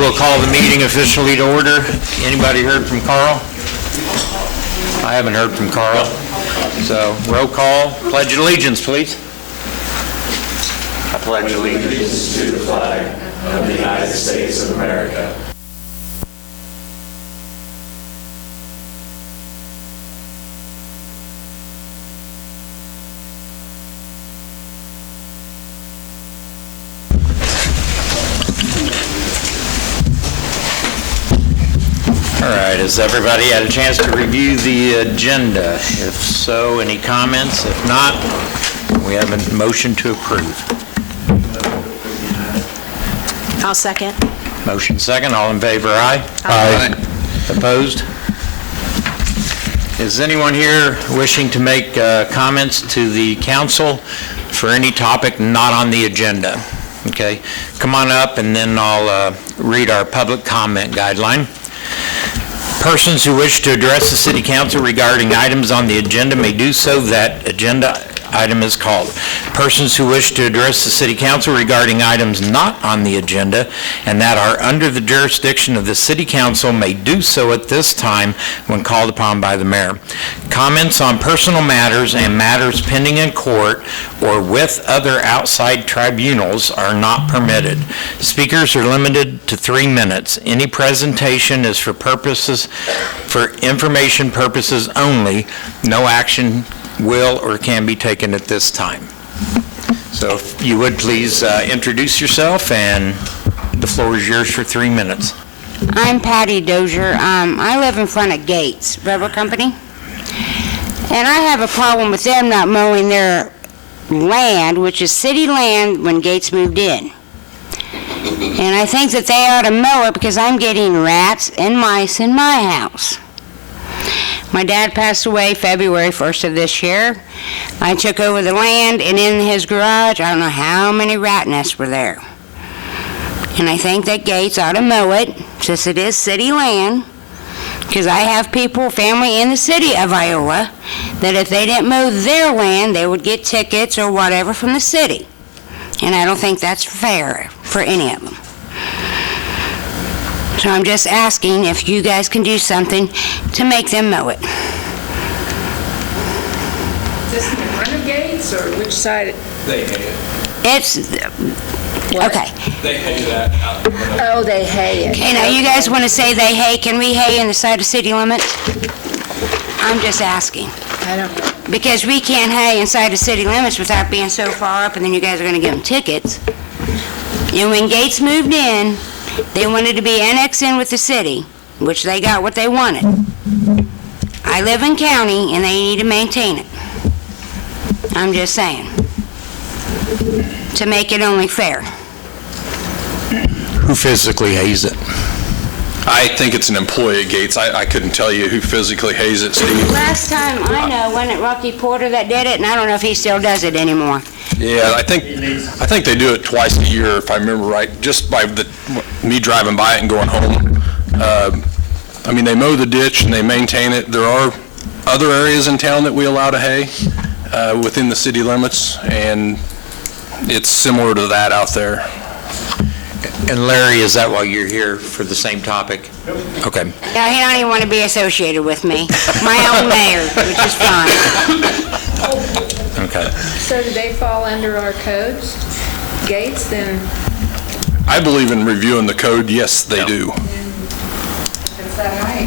We'll call the meeting officially to order. Anybody heard from Carl? I haven't heard from Carl. So, roll call. Pledge of allegiance, please. I pledge allegiance to the flag of the United States of America. All right, has everybody had a chance to review the agenda? If so, any comments? If not, we have a motion to approve. I'll second. Motion second. All in favor, aye? Aye. Opposed? Is anyone here wishing to make comments to the council for any topic not on the agenda? Okay, come on up and then I'll read our public comment guideline. Persons who wish to address the City Council regarding items on the agenda may do so. That agenda item is called. Persons who wish to address the City Council regarding items not on the agenda and that are under the jurisdiction of the City Council may do so at this time when called upon by the Mayor. Comments on personal matters and matters pending in court or with other outside tribunals are not permitted. Speakers are limited to 3 minutes. Any presentation is for information purposes only. No action will or can be taken at this time. So if you would please introduce yourself, and the floor is yours for 3 minutes. I'm Patty Dozier. I live in front of Gates Rubber Company, and I have a problem with them not mowing their land, which is city land, when Gates moved in. And I think that they ought to mow it because I'm getting rats and mice in my house. My dad passed away February 1st of this year. I took over the land, and in his garage, I don't know how many rat nests were there. And I think that Gates ought to mow it, since it is city land, because I have people, family in the city of Iola, that if they didn't mow their land, they would get tickets or whatever from the city. And I don't think that's fair for any of them. So I'm just asking if you guys can do something to make them mow it. Is this in the front of Gates, or which side? They hate it. It's, What? okay. They hate that out in front of Oh, they hay it. Okay, now you guys want to say they hay, can we hay in the side of city limits? I'm just asking. I don't know. Because we can't hay inside the city limits without being so far up, and then you guys are going to give them tickets. And when Gates moved in, they wanted to be annexed in with the city, which they got what they wanted. I live in county, and they need to maintain it. I'm just saying. To make it only fair. Who physically hays it? I think it's an employee at Gates. I couldn't tell you who physically hays it, Steve. Last time I know, wasn't it Rocky Porter that did it? And I don't know if he still does it anymore. Yeah, I think they do it twice a year, if I remember right, just by me driving by it and going home. I mean, they mow the ditch and they maintain it. There are other areas in town that we allow to hay within the city limits, and it's similar to that out there. And Larry, is that why you're here for the same topic? Okay. Yeah, he don't even want to be associated with me. My own mayor, which is fine. Okay. So do they fall under our codes, Gates, then? I believe in reviewing the code. Yes, they do. If it's that high,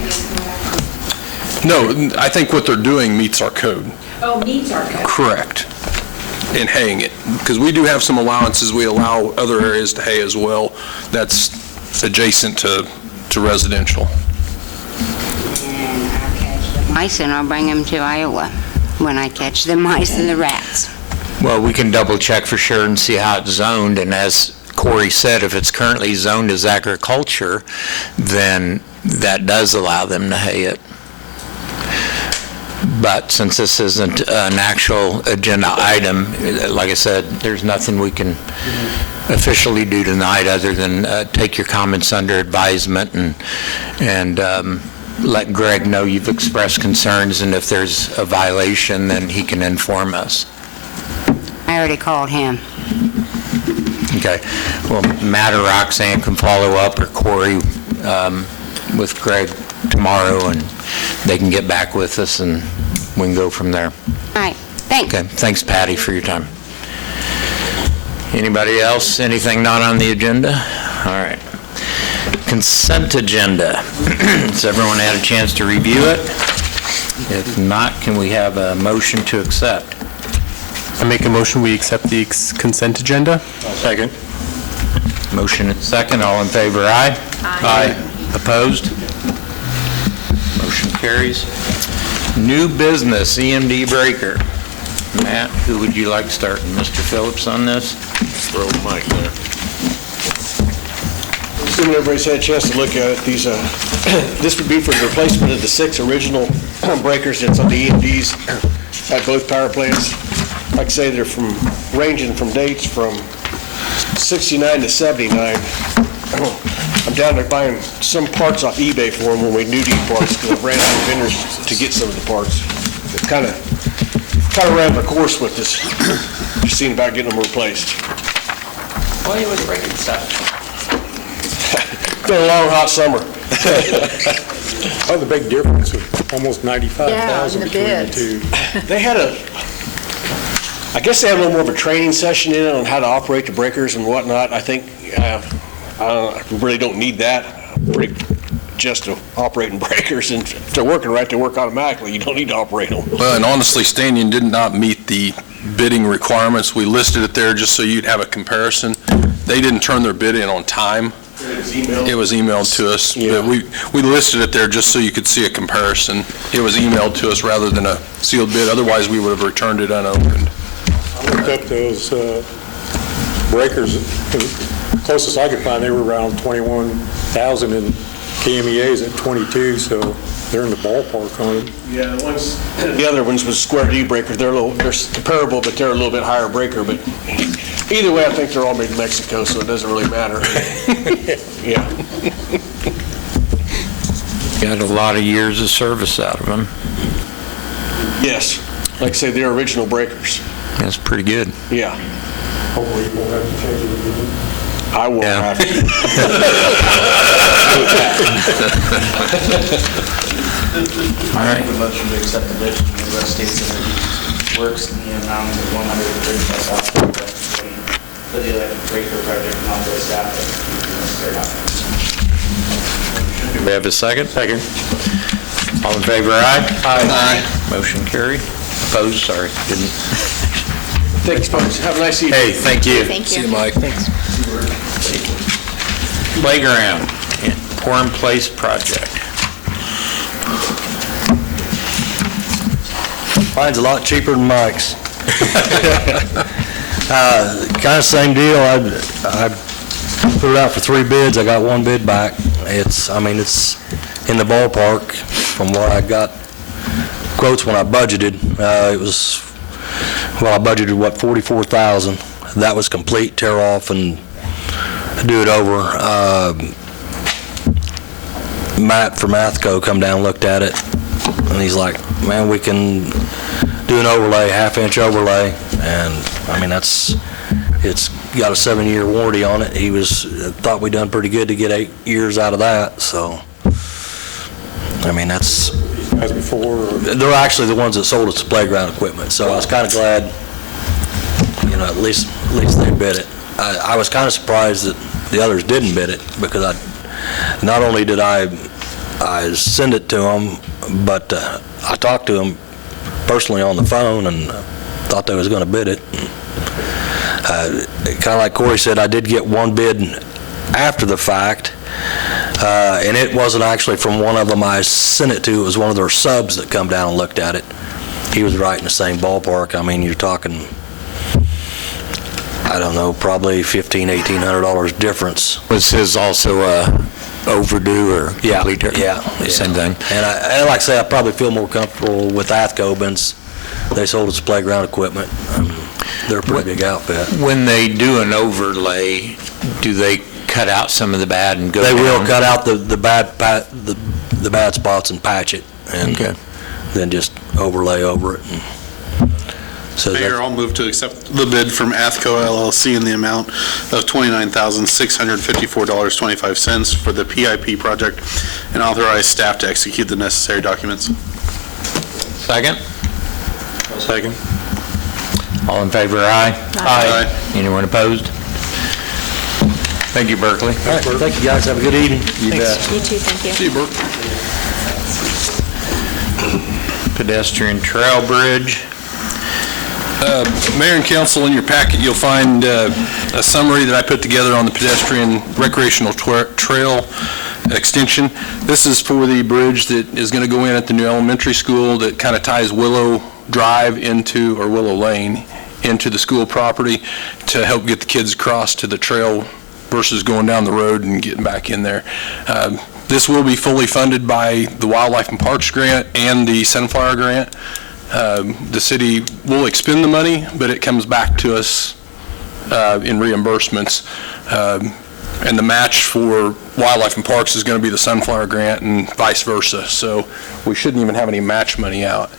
No, I think what they're doing meets our code. oh, meets our code. Correct. In haying it, because we do have some allowances. We allow other areas to hay as well. That's adjacent to residential. And I'll catch the mice and I'll bring them to Iola when I catch the mice and the rats. Well, we can double check for sure and see how it's zoned, and as Corey said, if it's currently zoned as agriculture, then that does allow them to hay it. But since this isn't an actual agenda item, like I said, there's nothing we can officially do tonight other than take your comments under advisement and let Greg know you've expressed concerns, and if there's a violation, then he can inform us. I already called him. Okay. Well, Matt or Roxanne can follow up, or Corey with Greg tomorrow, and they can get back with us, and we can go from there. All right, thanks. Okay. Thanks, Patty, for your time. Anybody else? Anything not on the agenda? All right. Consent agenda. Has everyone had a chance to review it? If not, can we have a motion to accept? I make a motion, we accept the consent agenda. Second. Motion and second. All in favor, aye? Aye. Opposed? Motion carries. New business, EMD breaker. Matt, who would you like to start? Mr. Phillips on this? Throw the mic there. Assuming everybody's had a chance to look at it, these, this would be for the replacement of the 6 original breakers that's on the EMDs at both power plants. Like I say, they're ranging from dates from 69 to 79. I'm down there buying some parts off eBay for them when we do need parts, because I've ran out of vendors to get some of the parts. It's kind of ran the course with this, just seeing about getting them replaced. Why are you always breaking stuff? Been a long, hot summer. Oh, the big difference of almost 95,000 the between the bids. two. They had I guess they had a little more of a training session in it on how to operate the breakers and whatnot. I think, I really don't need that, just to operating breakers, and if they're working right, they work automatically. You don't need to operate them. Well, and honestly, Stanion did not meet the bidding requirements. We listed it there just so you'd have a comparison. They didn't turn their bid in on time. It was emailed to us. Yeah. But we listed it there just so you could see a comparison. It was emailed to us rather than a sealed bid. Otherwise, we would have returned it unopened. I looked up those breakers. The closest I could find, they were around 21,000, and KMEA's at 22, so they're in the ballpark on it. Yeah, the other ones was square D breakers. They're comparable, but they're a little bit higher breaker. But either way, I think they're all made in Mexico, so it doesn't really matter. Yeah. Got a lot of years of service out of them. Yes. Like I say, they're original breakers. That's pretty good. Yeah. Hopefully, you won't have to change it again. I won't Yeah. have to. All right. The motion to accept the bid from the West States Energy Works in the amount of $135,000 for the electric breaker project and all the staff that necessary. Do we have a second? Second. All in favor, aye? Aye. Motion carried. Opposed, sorry, didn't. Thanks, folks. Have a nice evening. Hey, thank you. Thank you. See you, Mike. Playground, Porn Place project. Mine's a lot cheaper than Mike's. Kind of same deal. I put it out for 3 bids. I got 1 bid back. It's in the ballpark from what I got quotes when I budgeted. It was, well, I budgeted, what, 44,000. That was complete, tear off and do it over. Matt from Athco come down, looked at it, and he's like, man, we can do an overlay, 1/2-inch overlay, and it's got a 7-year warranty on it. He thought we done pretty good to get 8 years out of that, so, that's, As before, or they're actually the ones that sold us the playground equipment, so I was kind of glad, at least they bid it. I was kind of surprised that the others didn't bid it, because not only did I send it to them, but I talked to them personally on the phone and thought they was going to bid it. Kind of like Corey said, I did get 1 bid after the fact, and it wasn't actually from one of them I sent it to. It was one of their subs that come down and looked at it. He was right in the same ballpark. You're talking, I don't know, probably $1,500, $1,800 difference. Was his also overdue or complete? Yeah. Same thing. And like I say, I probably feel more comfortable with Athco since they sold us playground equipment. They're a pretty big outfit. When they do an overlay, do they cut out some of the bad and go They down? will cut out the bad spots and patch it, and Okay. then just overlay over it. So Mayor, I'll move to accept the bid from Athco LLC in the amount of $29,654.25 for the PIP project and authorize staff to execute the necessary documents. Second? Second. All in favor, aye? Aye. Anyone opposed? Thank you, Berkeley. All right, thank you, guys. Have a good evening. You bet. You too, thank you. See you, Bert. Pedestrian Trail Bridge. Mayor and council, in your packet, you'll find a summary that I put together on the pedestrian recreational trail extension. This is for the bridge that is going to go in at the new elementary school that kind of ties Willow Drive into, or Willow Lane, into the school property to help get the kids across to the trail versus going down the road and getting back in there. This will be fully funded by the Wildlife and Parks Grant and the Sunflower Grant. The city will expend the money, but it comes back to us in reimbursements. And the match for Wildlife and Parks is going to be the Sunflower Grant and vice versa. So we shouldn't even have any match money out.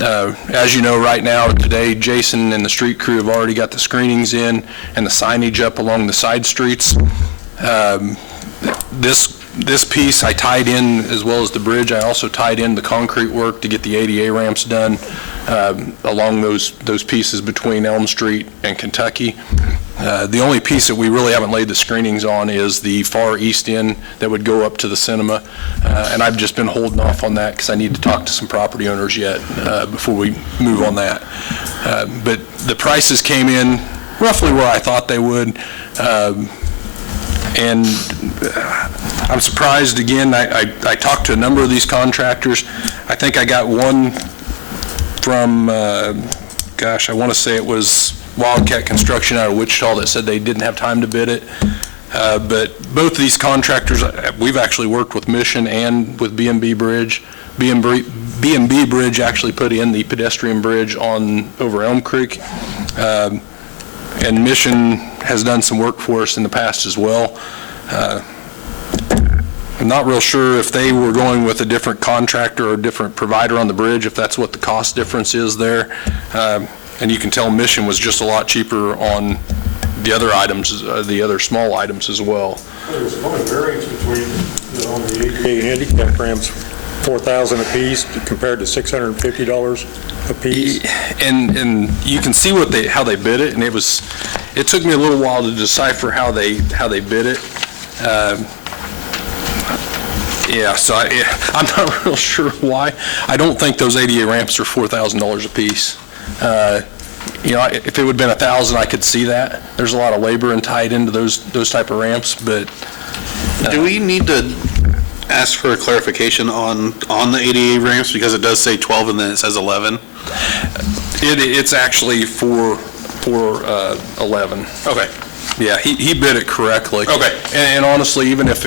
As you know, right now, today, Jason and the street crew have already got the screenings in and the signage up along the side streets. This piece I tied in, as well as the bridge, I also tied in the concrete work to get the ADA ramps done along those pieces between Elm Street and Kentucky. The only piece that we really haven't laid the screenings on is the far east end that would go up to the cinema, and I've just been holding off on that because I need to talk to some property owners yet before we move on that. But the prices came in roughly where I thought they would. And I'm surprised, again, I talked to a number of these contractors. I think I got one from, I want to say it was Wildcat Construction out of Wichita that said they didn't have time to bid it. But both of these contractors, we've actually worked with Mission and with B&B Bridge. B&B Bridge actually put in the pedestrian bridge over Elm Creek. And Mission has done some work for us in the past as well. I'm not real sure if they were going with a different contractor or a different provider on the bridge, if that's what the cost difference is there. And you can tell Mission was just a lot cheaper on the other items, the other small items as well. There's a lot of variance between on the ADA handicap ramps, $4,000 a piece compared to $650 a piece. And you can see how they bid it, and it took me a little while to decipher how they bid it. So I'm not real sure why. I don't think those ADA ramps are $4,000 a piece. If it would have been $1,000, I could see that. There's a lot of labor tied into those type of ramps, but. Do we need to ask for a clarification on the ADA ramps, because it does say 12 and then it says 11? It's actually for 11. Okay. Yeah, he bid it correctly. Okay. And honestly, even if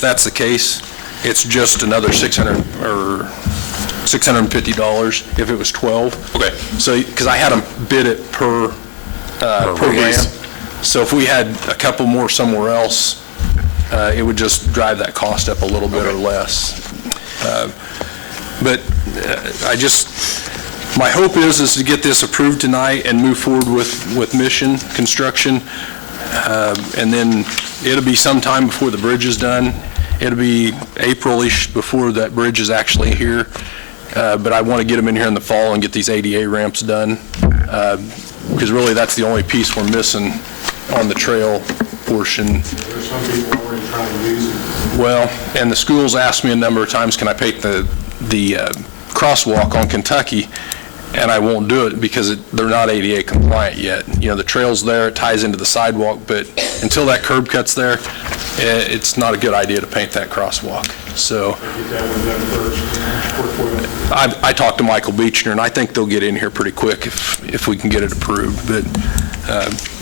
that's the case, it's just another $650 if it was 12. Okay. So, because I had them bid it per ramp. So if we had a couple more somewhere else, it would just drive that cost up a little bit or less. But my hope is to get this approved tonight and move forward with Mission Construction. And then it'll be sometime before the bridge is done. It'll be April-ish before that bridge is actually here. But I want to get them in here in the fall and get these ADA ramps done. Because really that's the only piece we're missing on the trail portion. There's some people already trying to use it. Well, and the school's asked me a number of times, can I paint the crosswalk on Kentucky? And I won't do it because they're not ADA compliant yet. The trail's there, it ties into the sidewalk, but until that curb cut's there, it's not a good idea to paint that crosswalk. So I talked to Michael Beechner, and I think they'll get in here pretty quick if we can get it approved. But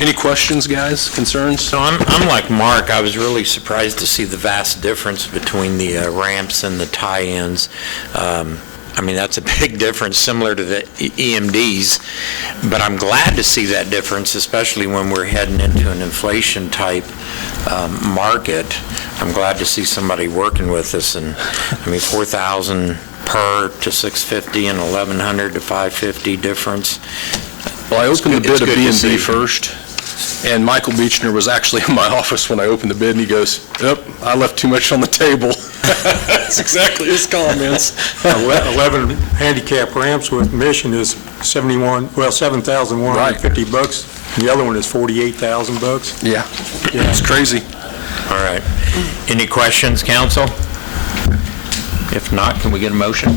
any questions, guys, concerns? So I'm like Mark. I was really surprised to see the vast difference between the ramps and the tie-ins. That's a big difference, similar to the EMDs, but I'm glad to see that difference, especially when we're heading into an inflation-type market. I'm glad to see somebody working with us, and $4,000 per to $650 and $1,100 to $550 difference. Well, I opened the It's bid of good to B&B see. first, and Michael Beechner was actually in my office when I opened the bid, and he goes, "Yep, I left too much on the table." That's exactly his comments. 11 handicap ramps with Mission is $7,150 bucks. The other one is $48,000. Yeah, it's crazy. All right. Any questions, council? If not, can we get a motion?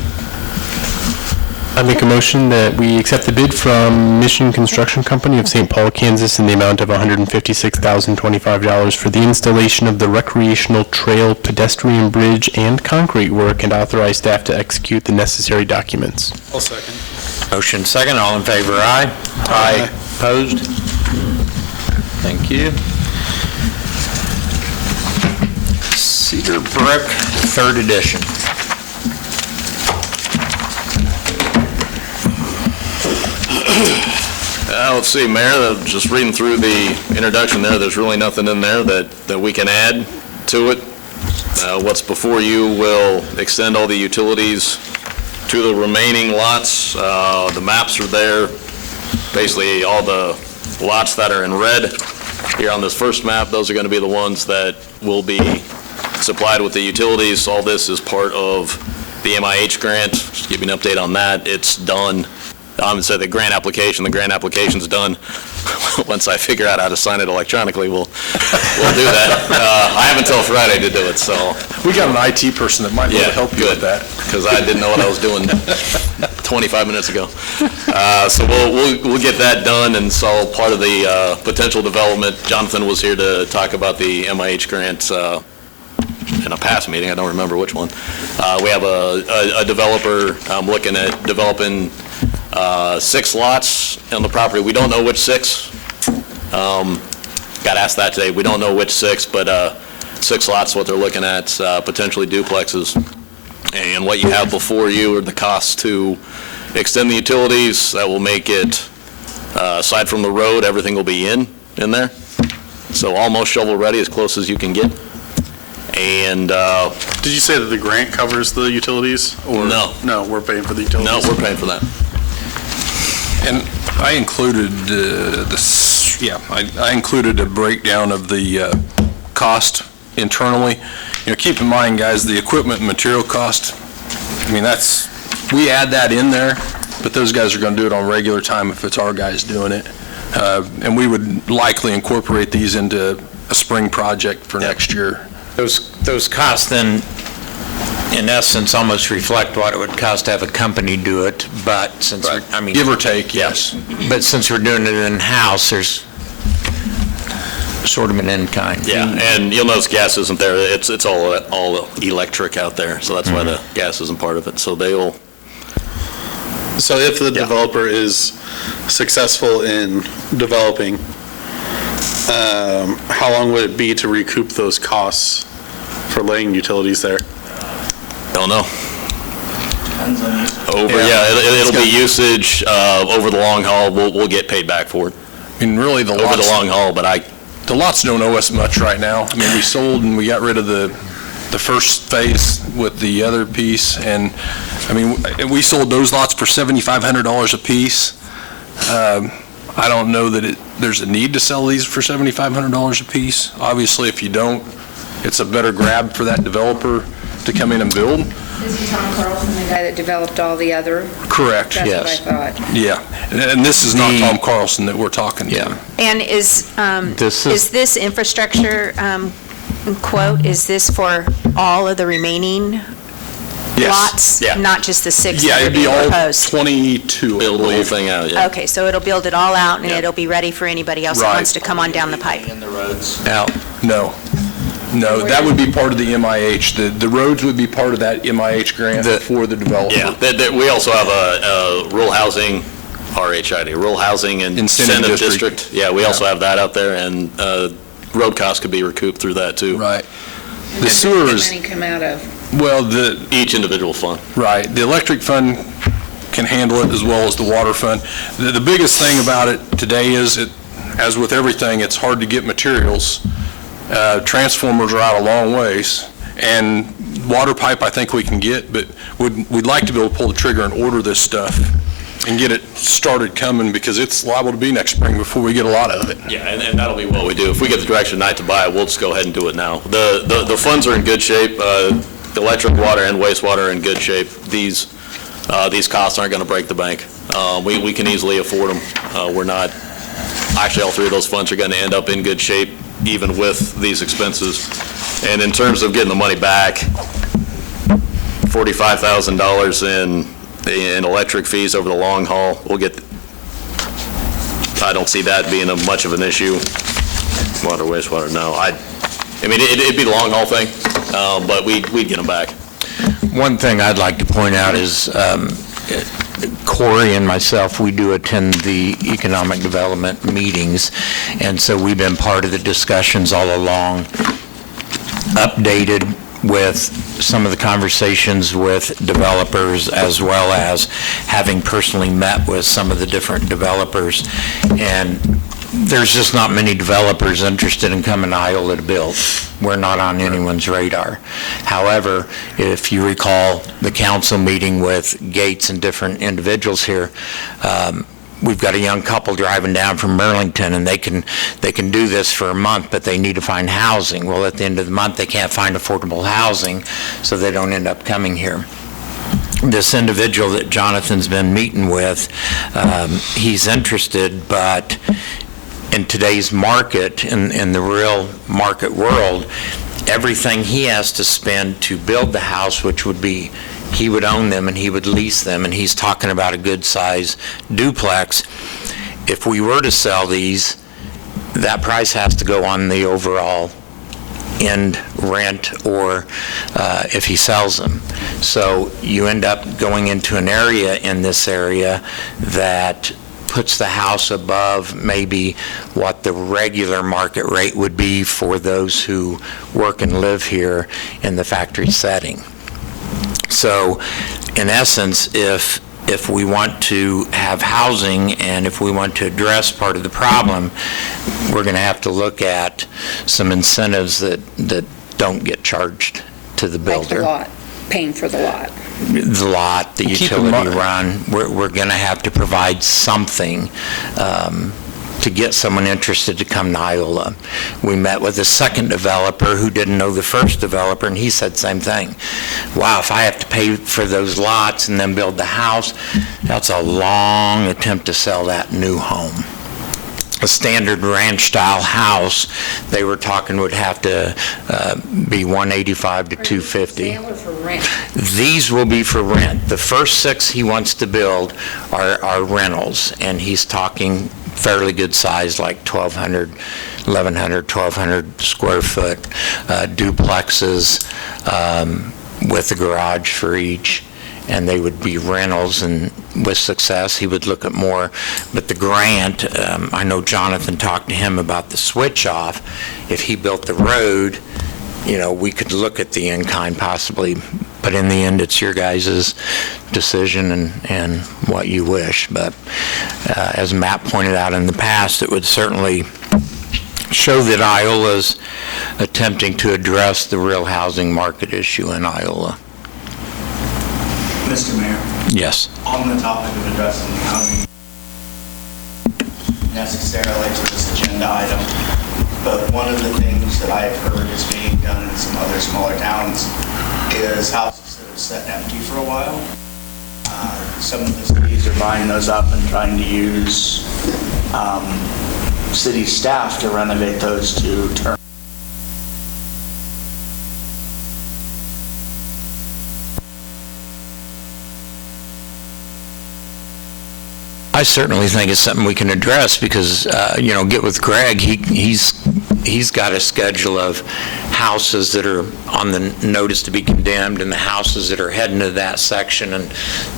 I make a motion that we accept the bid from Mission Construction Company of St. Paul, Kansas in the amount of $156,025 for the installation of the recreational trail, pedestrian bridge, and concrete work, and authorize staff to execute the necessary documents. I'll second. Motion second, all in favor, aye? Aye. Opposed? Thank you. Cedar Brook, 3rd edition. Let's see, Mayor, just reading through the introduction there, there's really nothing in there that we can add to it. What's before you will extend all the utilities to the remaining lots. The maps are there. Basically, all the lots that are in red here on this first map, those are going to be the ones that will be supplied with the utilities. All this is part of the MIH grant. Just to give you an update on that, it's done. So the grant application's done. Once I figure out how to sign it electronically, we'll do that. I have until Friday to do it, so. We got an IT person that might be able to help you with that. Because I didn't know what I was doing 25 minutes ago. So we'll get that done, and so part of the potential development, Jonathan was here to talk about the MIH grant in a past meeting, I don't remember which one. We have a developer looking at developing 6 lots on the property. We don't know which 6. Got asked that today. We don't know which 6, but 6 lots, what they're looking at, potentially duplexes. And what you have before you are the costs to extend the utilities. That will make it, aside from the road, everything will be in there. So almost shovel-ready, as close as you can get. And Did you say that the grant covers the utilities? Or No. No, we're paying for the utilities? no, we're paying for that. And I included I included a breakdown of the cost internally. Keep in mind, guys, the equipment and material cost, we add that in there, but those guys are going to do it on regular time if it's our guys doing it. And we would likely incorporate these into a spring project for next year. Those costs then, in essence, almost reflect what it would cost to have a company do it, but since, Give or take, yes. But since we're doing it in-house, there's sort of an in-kind. Yeah, and you'll notice gas isn't there. It's all electric out there, so that's why the gas isn't part of it. So they'll. So if the developer is successful in developing, how long would it be to recoup those costs for laying utilities there? Don't know. Depends on use. It'll be usage over the long haul. We'll get paid back for it Really, the over the long haul, but the lots don't owe us much right now. We sold and we got rid of the first phase with the other piece, and we sold those lots for $7,500 a piece. I don't know that there's a need to sell these for $7,500 a piece. Obviously, if you don't, it's a better grab for that developer to come in and build. Is Tom Carlson the guy that developed all the other? Correct, That's yes. what I thought. Yeah, and this is not Tom Carlson that we're talking to. Yeah. And is this infrastructure quote, is this for all of the remaining Yes. lots? Yeah. Not just the 6 Yeah, that are it'd be being all proposed? 22, I build the whole believe. thing out. Yeah. Okay, so it'll build it all out, and Yeah. it'll be ready for anybody else Right. that wants to come on down the pipe? In the roads. Now, No, that would be part of the MIH. The roads would be part of that MIH grant for the developer. Yeah. We also have a rural housing, RHID, rural housing and incentive district. Yeah, we also have that out there, and road costs could be recouped through that too. Right. The sewer is, Money come out of? well, Each individual fund. right, the electric fund can handle it as well as the water fund. The biggest thing about it today is, as with everything, it's hard to get materials. Transformers are out a long ways, and water pipe I think we can get, but we'd like to be able to pull the trigger and order this stuff and get it started coming, because it's liable to be next spring before we get a lot of it. Yeah, and that'll be what we do. If we get the direction tonight to buy it, we'll just go ahead and do it now. The funds are in good shape. Electric, water, and wastewater are in good shape. These costs aren't going to break the bank. We can easily afford them. We're not, actually, all three of those funds are going to end up in good shape, even with these expenses. And in terms of getting the money back, $45,000 in electric fees over the long haul, I don't see that being much of an issue. Water, wastewater, no. I mean, it'd be the long haul thing, but we'd get them back. One thing I'd like to point out is Corey and myself, we do attend the economic development meetings, and so we've been part of the discussions all along, updated with some of the conversations with developers, as well as having personally met with some of the different developers. And there's just not many developers interested in coming to Iola to build. We're not on anyone's radar. However, if you recall the council meeting with Gates and different individuals here, we've got a young couple driving down from Burlington, and they can do this for a month, but they need to find housing. Well, at the end of the month, they can't find affordable housing, so they don't end up coming here. This individual that Jonathan's been meeting with, he's interested, but in today's market, in the real market world, everything he has to spend to build the house, which would be, he would own them and he would lease them, and he's talking about a good size duplex. If we were to sell these, that price has to go on the overall end rent, or if he sells them. So you end up going into an area in this area that puts the house above maybe what the regular market rate would be for those who work and live here in the factory setting. So in essence, if we want to have housing and if we want to address part of the problem, we're going to have to look at some incentives that don't get charged to the builder. Like the lot, paying for the lot. The lot, the utility run, we're going to have to provide something to get someone interested to come to Iola. We met with a second developer who didn't know the first developer, and he said the same thing. Wow, if I have to pay for those lots and then build the house, that's a long attempt to sell that new home. A standard ranch-style house, they were talking, would have to be $185 to $250. Sale or for rent? These will be for rent. The first 6 he wants to build are rentals, and he's talking fairly good size, like 1,200, 1,1200 square foot duplexes with a garage for each. And they would be rentals, and with success, he would look at more. But the grant, I know Jonathan talked to him about the switch off. If he built the road, we could look at the in-kind possibly, but in the end, it's your guys' decision and what you wish. But as Matt pointed out in the past, it would certainly show that Iola's attempting to address the real housing market issue in Iola. Mr. Mayor, Yes. on the topic of addressing the housing necessarily to this agenda item, but one of the things that I've heard is being done in some other smaller towns is houses that have sat empty for a while. Some of the cities are buying those up and trying to use city staff to renovate those to turn. I certainly think it's something we can address because, get with Greg, he's got a schedule of houses that are on the notice to be condemned and the houses that are heading to that section and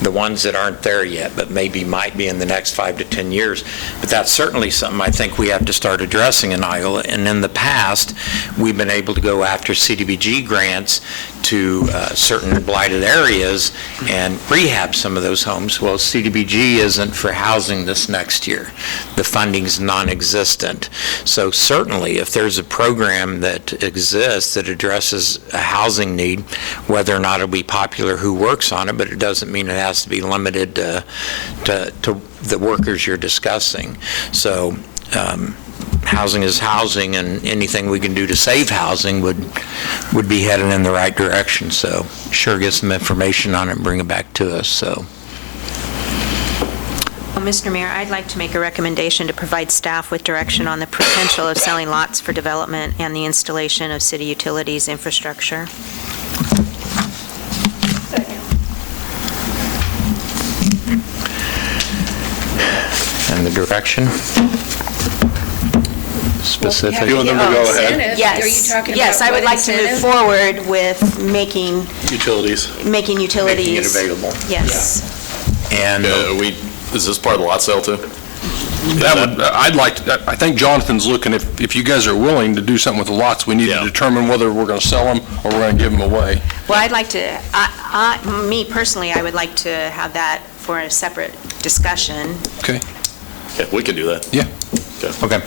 the ones that aren't there yet, but maybe might be in the next 5 to 10 years. But that's certainly something I think we have to start addressing in Iola. And in the past, we've been able to go after CDBG grants to certain blighted areas and rehab some of those homes. Well, CDBG isn't for housing this next year. The funding's non-existent. So certainly, if there's a program that exists that addresses a housing need, whether or not it'll be popular, who works on it, but it doesn't mean it has to be limited to the workers you're discussing. So housing is housing, and anything we can do to save housing would be headed in the right direction. So sure, get some information on it and bring it back to us, so. Well, Mr. Mayor, I'd like to make a recommendation to provide staff with direction on the potential of selling lots for development and the installation of city utilities infrastructure. And the direction? Specific? You want them to go ahead? Incentive. Yes. Are you talking about Yes, I would what like to move incentive? forward with making Utilities. utilities. Making it available. Yes. And Is this part of the lot sale too? That would, I'd like to, I think Jonathan's looking, if you guys are willing to do something with the lots, we need to Yeah. determine whether we're going to sell them or we're going to give them away. Well, I'd like to, me personally, I would like to have that for a separate discussion. Okay. Yeah, we can do that. Yeah. Okay.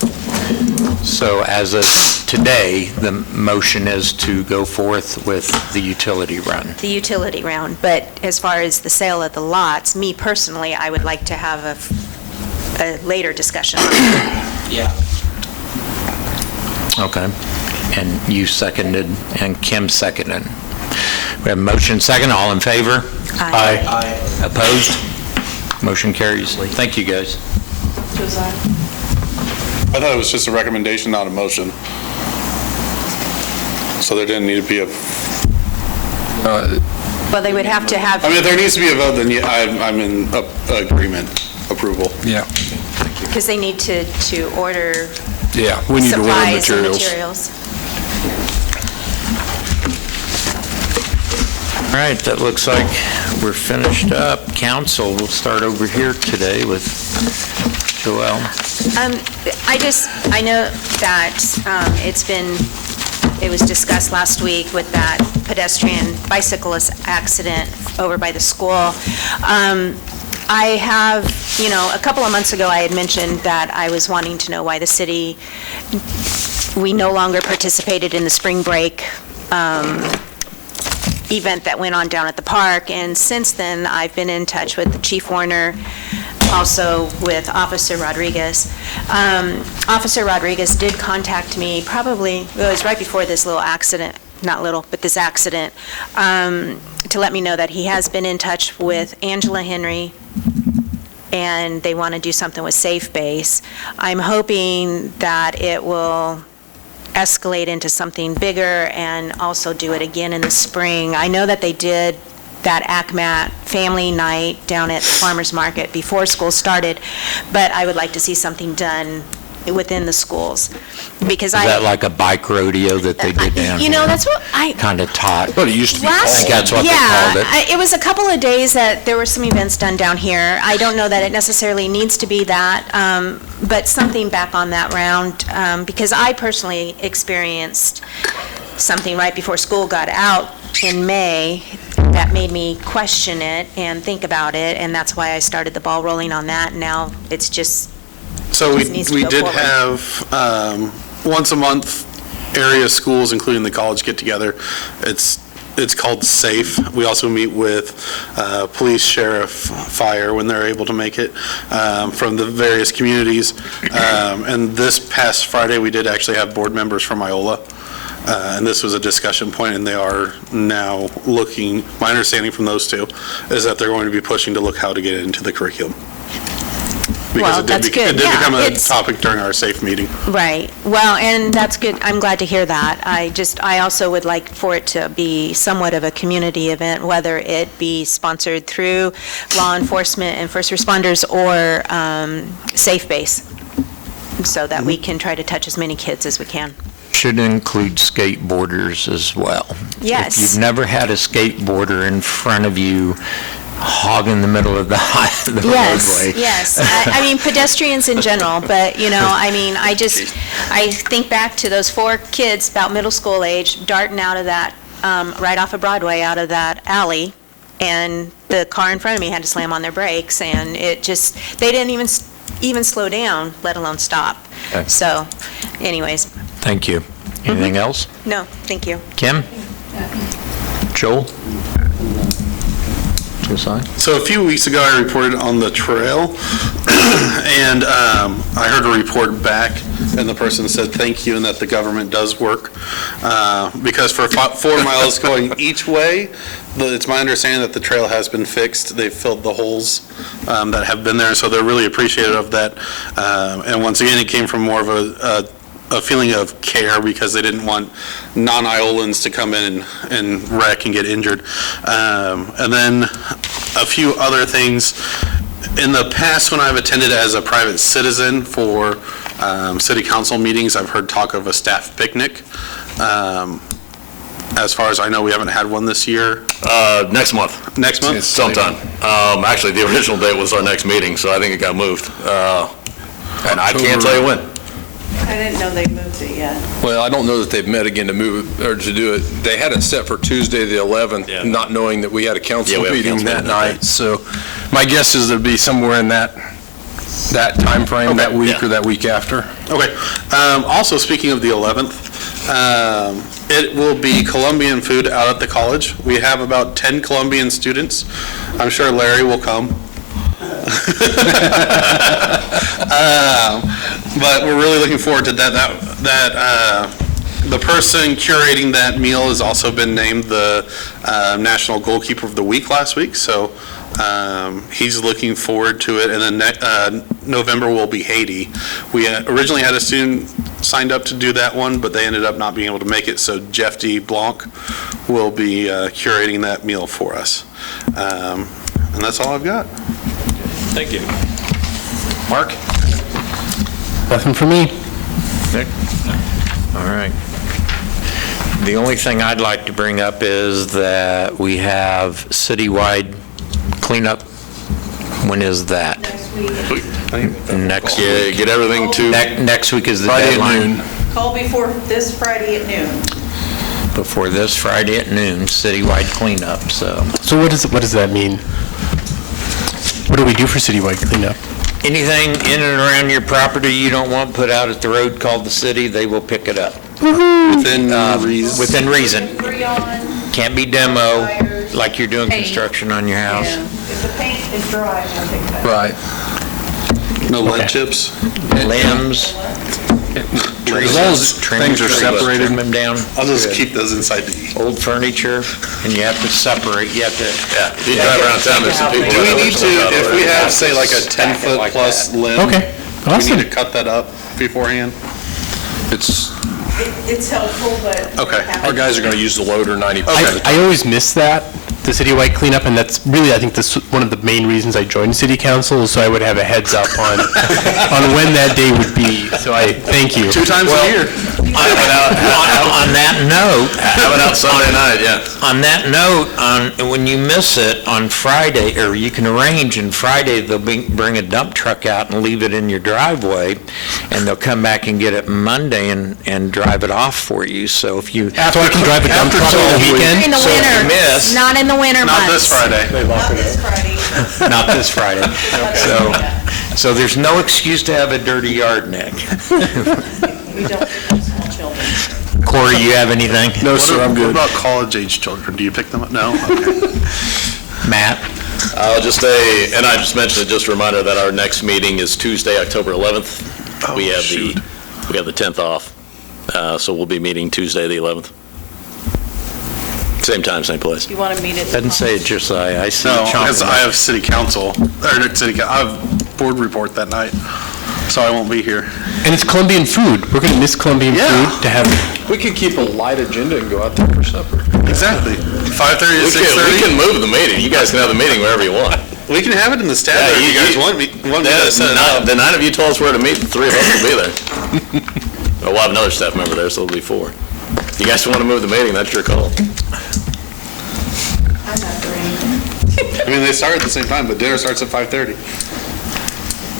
So as of today, the motion is to go forth with the utility run. The utility round, but as far as the sale of the lots, me personally, I would like to have a later discussion on that. Yeah. Okay. And you seconded, and Kim seconded. We have a motion second, all in favor? Aye. Opposed? Motion carries. Thank you, guys. I thought it was just a recommendation, not a motion. So there didn't need to be a, Well, they would have to have, I mean, if there needs to be a vote, then yeah, I'm in agreement, approval. Yeah. because they need to order Yeah, we need to order supplies and materials. materials. All right, that looks like we're finished up. Council, we'll start over here today with Joelle. I know that it was discussed last week with that pedestrian bicyclist accident over by the school. I have, a couple of months ago, I had mentioned that I was wanting to know why the city, we no longer participated in the spring break event that went on down at the park, and since then, I've been in touch with Chief Warner, also with Officer Rodriguez. Officer Rodriguez did contact me probably, it was right before this little accident, not little, but this accident, to let me know that he has been in touch with Angela Henry, and they want to do something with Safe Base. I'm hoping that it will escalate into something bigger and also do it again in the spring. I know that they did that ACMAT family night down at the farmer's market before school started, but I would like to see something done within the schools, because Is that like a bike rodeo that they did down here? that's what I... Kind of taught. But it used to be I think that's what they called it. It was a couple of days that there were some events done down here. I don't know that it necessarily needs to be that, but something back on that round, because I personally experienced something right before school got out in May that made me question it and think about it, and that's why I started the ball rolling on that. Now it's just... So Just needs to we go did forward. have, once a month, area schools, including the college, get together. It's called SAFE. We also meet with police, sheriff, fire, when they're able to make it, from the various communities. And this past Friday, we did actually have board members from Iola. And this was a discussion point, and they are now looking, my understanding from those two, is that they're going to be pushing to look how to get it into the curriculum. Because Well, that's good. It did Yeah, become a it's- topic during our SAFE meeting. Right. Well, and that's good. I'm glad to hear that. I also would like for it to be somewhat of a community event, whether it be sponsored through law enforcement and first responders or Safe Base, so that we can try to touch as many kids as we can. Should include skateboarders as well. Yes. If you've never had a skateboarder in front of you hogging the middle of the roadway. Yes. I mean, pedestrians in general, but, I think back to those 4 kids, about middle school age, darting out of that, right off of Broadway, out of that alley, and the car in front of me had to slam on their brakes, and it just, they didn't even slow down, let alone stop. Okay. So, anyways, Thank you. Anything else? no, thank you. Kim? Joel? Joel Stein? So a few weeks ago, I reported on the trail, and I heard a report back, and the person said thank you and that the government does work. Because for 4 miles going each way, it's my understanding that the trail has been fixed. They've filled the holes that have been there, so they're really appreciative of that. And once again, it came from more of a feeling of care because they didn't want non-Iolans to come in and wreck and get injured. And then a few other things. In the past, when I've attended as a private citizen for city council meetings, I've heard talk of a staff picnic. As far as I know, we haven't had one this year. Next month. Next month? Sometime. Actually, the original date was our next meeting, so I think it got moved. And I can't tell you when. I didn't know they moved it yet. Well, I don't know that they've met again to move it, or to do it. They had it set for Tuesday, the 11th, not knowing that we had a council we have a meeting council that meeting that night. So my guess is it'll be somewhere in that timeframe, that week or that week after. Okay. Also, speaking of the 11th, it will be Colombian food out at the college. We have about 10 Colombian students. I'm sure Larry will come. But we're really looking forward to that. The person curating that meal has also been named the National Goalkeeper of the Week last week, so he's looking forward to it. And then November will be Haiti. We originally had a student signed up to do that one, but they ended up not being able to make it, so Jeff D. Blanc will be curating that meal for us. And that's all I've got. Thank you. Mark? Nothing for me. Nick? All right. The only thing I'd like to bring up is that we have citywide cleanup. When is that? Next Yeah, week. get everything to. Next week is the Friday at deadline. noon. Call before this Friday at noon. Before this Friday at noon, citywide cleanup, so. So what does that mean? What do we do for citywide cleanup? Anything in and around your property you don't want put out at the road called the city, they will pick it up. Within reason. Within reason. Freon, Can't be demo, tires, like you're doing paint. construction on your house. yeah. If the paint is dry, I'll take that. Right. No lead Okay. chips. Limbs, As long as things are separated. trim them down. I'll just keep those inside to eat. Old furniture, and you have to separate, you have to. Yeah, if you drive around town, there's some people. Do we that need live to, about if it. we have, say, like a 10-foot like plus that. limb? Okay, Do we awesome. need to cut that up beforehand? It's, It's helpful, but. Okay. our guys are going to use the loader 90% of the time. I always miss that, the citywide cleanup, and that's really, I think, this one of the main reasons I joined city council, is so I would have a heads up on when that day would be. So I thank you. 2 times a year. On that note. Have it out Sunday night, yeah. On that note, when you miss it on Friday, or you can arrange, and Friday, they'll bring a dump truck out and leave it in your driveway, and they'll come back and get it Monday and drive it off for you, so if you. So I can drive a dump truck on the In weekend? the So if you winter, miss- not in the winter months. Not this Friday. Not this Friday. Not this Friday. So there's no excuse to have a dirty yard, Nick. We don't pick up small children. Corey, you have anything? No, sir, I'm What good. about college-age children? Do you pick them up? No? Okay. Matt? I'll just say, and I just mentioned it, just a reminder that our next meeting is Tuesday, October 11th. We have the 10th off, so we'll be meeting Tuesday, the 11th. Same time, same place. You want to meet at. Doesn't say it, Josiah. I see No, you chomping. because I have city council, or not city, I have board report that night, so I won't be here. And it's Colombian food. We're going to miss Colombian Yeah. food to have. We could keep a light agenda and go out there for supper. Exactly. 5:30 to We 6:30? can move the meeting. You guys can have the meeting wherever you want. We can have it in the Yeah, staff if you guys want me to set it up. The 9 of you told us where to meet, the 3 of us will be there. Well, we'll have another staff member there, so it'll be 4. If you guys want to move the meeting, that's your call. I'm not doing anything. I mean, they start at the same time, but dinner starts at 5:30.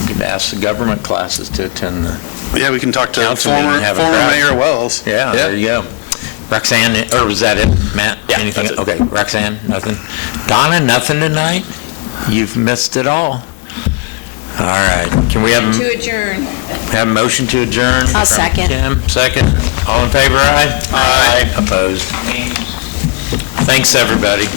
You could ask the government classes to attend the, Yeah, we can talk to Council meeting, former have a crowd. Mayor Wells. yeah, there you go. Roxanne, or was that it, Matt? Yeah, Anything? that's it. Okay, Roxanne, nothing? Donna, nothing tonight? You've missed it all. All right, can we have To adjourn. a motion to adjourn? I'll from second. Kim, second. All in favor, aye? Aye. Opposed? Thanks, everybody.